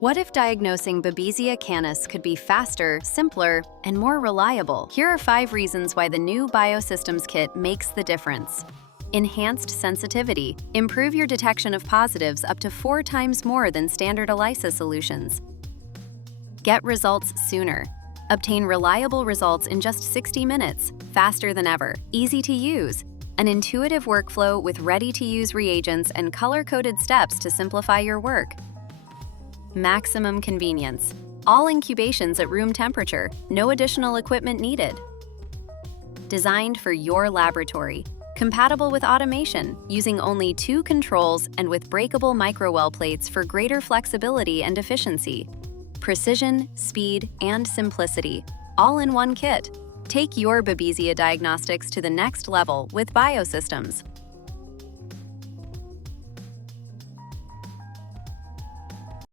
What if diagnosing Babesia canis could be faster, simpler, and more reliable? Here are 5 reasons why the new BioSystems kit makes the difference. Enhanced sensitivity. Improve your detection of positives up to 4 times more than standard ELISA solutions. Get results sooner. Obtain reliable results in just 60 minutes, faster than ever. Easy to use. An intuitive workflow with ready-to-use reagents and color-coded steps to simplify your work. Maximum convenience. All incubations at room temperature, no additional equipment needed. Designed for your laboratory. Compatible with automation, using only 2 controls and with breakable microwell plates for greater flexibility and efficiency. Precision, speed, and simplicity, all in one kit. Take your Babesia diagnostics to the next level with BioSystems.